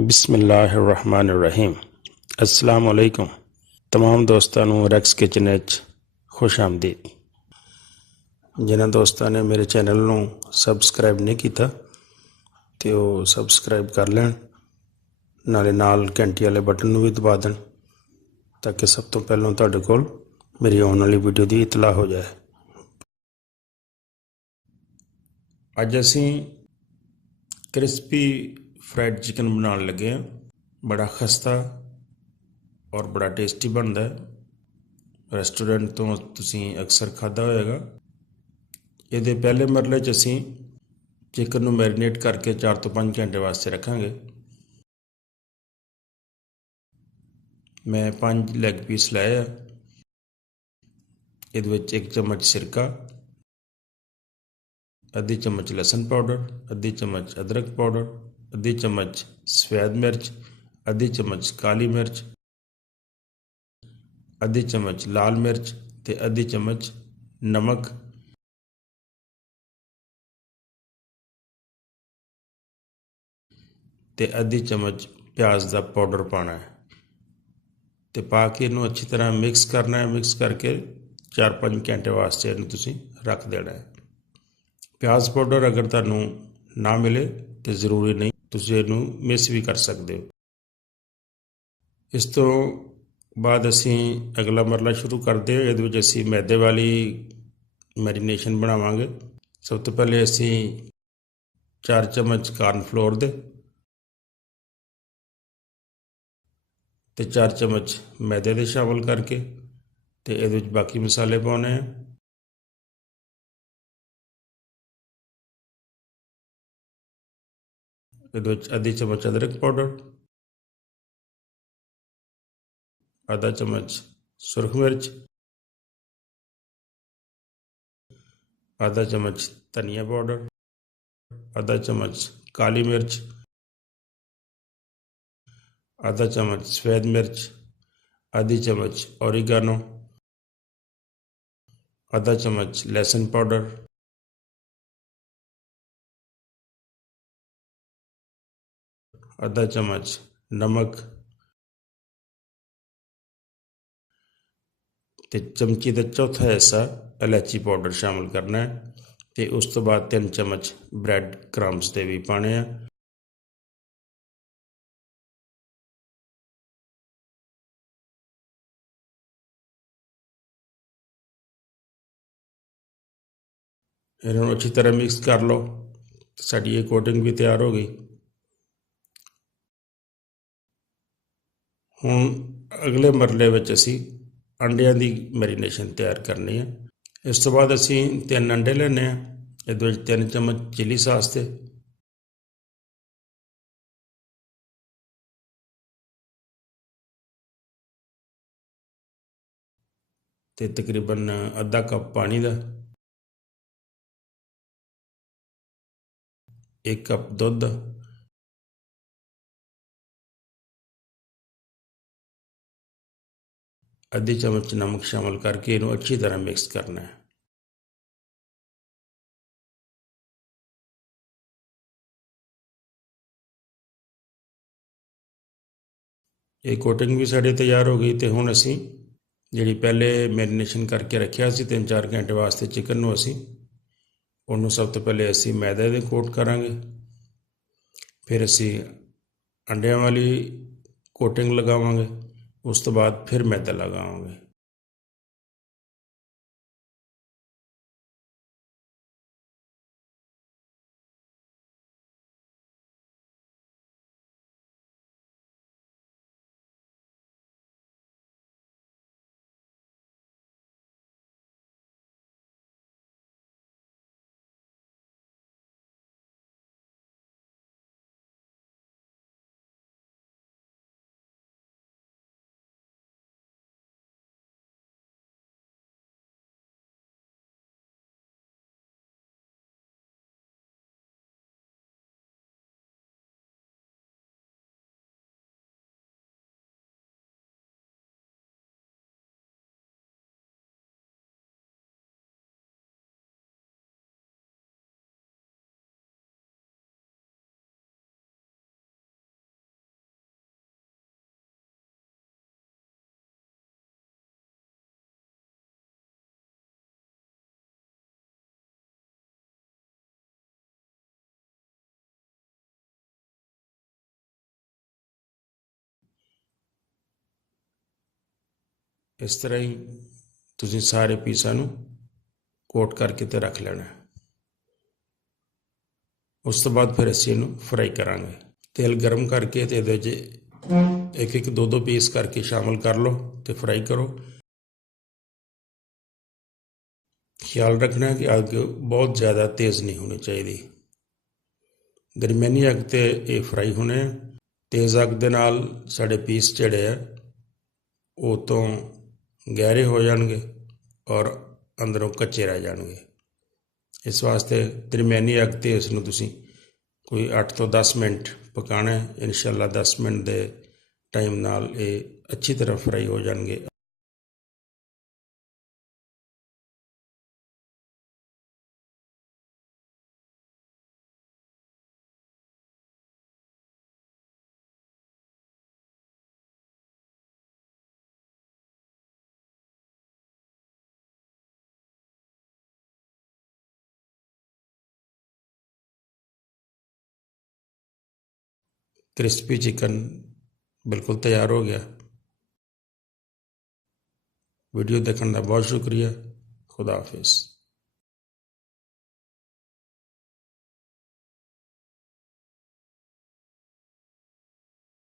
बिस्मिल्लाहिर्रहमानिर्रहीम। अस्सलाम वालेकुम। तमाम दोस्तों ਨੂੰ ਰੈਕਸ ਕਿਚਨ ਵਿੱਚ ਖੁਸ਼ ਆਮਦੀਦ। ਜਿਨ੍ਹਾਂ ਦੋਸਤਾਂ ਨੇ ਮੇਰੇ ਚੈਨਲ ਨੂੰ ਸਬਸਕ੍ਰਾਈਬ ਨਹੀਂ ਕੀਤਾ ਤੇ ਉਹ ਸਬਸਕ੍ਰਾਈਬ ਕਰ ਲੈਣ, ਨਾਲੇ ਨਾਲ ਘੰਟੀ ਵਾਲੇ ਬਟਨ ਨੂੰ ਵੀ ਦਬਾ ਦੇਣ ਤਾਂ ਕਿ ਸਭ ਤੋਂ ਪਹਿਲਾਂ ਤੁਹਾਡੇ ਕੋਲ ਮੇਰੀ ਆਉਣ ਵਾਲੀ ਵੀਡੀਓ ਦੀ ਇਤਲਾਹ ਹੋ ਜਾਏ। ਅੱਜ ਅਸੀਂ ਕ੍ਰਿਸਪੀ फ्राइड चिकन बनाने लगे हैं। बड़ा खस्ता और बड़ा टेस्टी बनता है। रेस्टोरेंट तो तुसी अक्सर खादा होएगा। ये पहले मरले च असी चिकन नूं मैरीनेट करके 4 ਤੋਂ 5 घंटे वास्ते रखांगे। मैं 5 लैग पीस लाए आ। ये 1 चम्मच सिरका, आधी चम्मच लहसुन पाउडर, आधी चम्मच अदरक पाउडर, आधी चम्मच सफ़ेद मिर्च, आधी चम्मच काली मिर्च, आधी चम्मच लाल मिर्च ते आधी चम्मच नमक, ते आधी चम्मच प्याज का पाउडर पाना है ते पा के इनू अच्छी तरह मिक्स करना है। मिक्स करके 4-5 घंटे वास्ते इनू तुसी रख देना है। प्याज पाउडर अगर तुहानू ना मिले तो ज़रूरी नहीं, तुसी इनू मिस भी कर सकते हो। इस तो बाद असी अगला मरला शुरू करते हैं। ये असी मैदे वाली मैरीनेशन बनावांगे। सब तो पहले असी 4 चम्मच कॉर्नफ्लोर दे ते 4 चम्मच मैदे दे शामिल करके ते ये बाकी मसाले पाने हैं। ये आधी चम्मच अदरक पाउडर, आधा चम्मच सुरख मिर्च, आधा चम्मच धनिया पाउडर, आधा चम्मच काली मिर्च, आधा चम्मच सफ़ेद मिर्च, आधी चम्मच ओरिगानो, आधा चम्मच लहसुन पाउडर, आधा चम्मच नमक ते चमची का चौथा हिस्सा इलायची पाउडर शामिल करना है। ते उस तो बाद 3 चम्मच ब्रैड क्रम्स के भी पाने हैं। इन्होंने अच्छी तरह मिक्स कर लो। साड़ी ये कोटिंग भी तैयार हो गई। हुण अगले मरले विच असी अंडियां की मैरीनेशन तैयार करनी है। इस तो बाद असी 3 अंडे लेने हैं। ये 3 चम्मच चिली सास थे, ते तकरीबन अद्धा कप पानी का, 1 कप दुध, आधी चम्मच नमक शामिल करके इन्हू अच्छी तरह मिक्स करना है। ये कोटिंग भी साड़ी तैयार हो गई। तो हुण असी जिहड़ी पहले मैरीनेशन करके रखिया सी 3-4 घंटे वास्ते चिकन नूं, असी उन्होंने सब तो पहले असी मैदे दे कोट करांगे। फिर असी अंडियां वाली कोटिंग लगावांगे। उस तो बाद फिर मैदा लगावांगे। ਇਸ ਤਰ੍ਹਾਂ ਹੀ ਤੁਸੀਂ ਸਾਰੇ ਪੀਸਾਂ ਨੂੰ ਕੋਟ ਕਰਕੇ ਤੇ ਰੱਖ ਲੈਣਾ। ਉਸ ਤੋਂ ਬਾਅਦ ਫਿਰ ਅਸੀਂ ਇਹਨੂੰ ਫਰਾਈ ਕਰਾਂਗੇ। ਤੇਲ ਗਰਮ ਕਰਕੇ ਤੇ ਇਹਦੇ 'ਚ ਇੱਕ ਇੱਕ ਦੋ ਦੋ ਪੀਸ ਕਰਕੇ ਸ਼ਾਮਲ ਕਰ ਲਓ ਤੇ ਫਰਾਈ ਕਰੋ। ਖਿਆਲ ਰੱਖਣਾ ਕਿ ਅੱਗ ਬਹੁਤ ਜ਼ਿਆਦਾ ਤੇਜ਼ ਨਹੀਂ ਹੋਣੀ ਚਾਹੀਦੀ, ਦਰਮਿਆਨੀ ਅੱਗ 'ਤੇ ਇਹ ਫਰਾਈ ਹੋਣੇ। ਤੇਜ਼ ਅੱਗ ਦੇ ਨਾਲ ਸਾਡੇ ਪੀਸ ਜਿਹੜੇ ਆ ਉਹ ਤੋਂ ਗਹਿਰੇ ਹੋ ਜਾਣਗੇ ਔਰ ਅੰਦਰੋਂ ਕੱਚੇ ਰਹਿ ਜਾਣਗੇ। ਇਸ ਵਾਸਤੇ ਦਰਮਿਆਨੀ ਅੱਗ 'ਤੇ ਇਸ ਨੂੰ ਤੁਸੀਂ ਕੋਈ 8 ਤੋਂ 10 ਮਿੰਟ ਪਕਾਉਣਾ। ਇਨਸ਼ਾਅੱਲਾ 10 ਮਿੰਟ ਦੇ ਟਾਈਮ ਨਾਲ ਇਹ ਅੱਛੀ ਤਰ੍ਹਾਂ ਫਰਾਈ ਹੋ ਜਾਣਗੇ। क्रिस्पी चिकन बिल्कुल तैयार हो गया। वीडियो देखने का बहुत शुक्रिया। खुदा हाफिज़।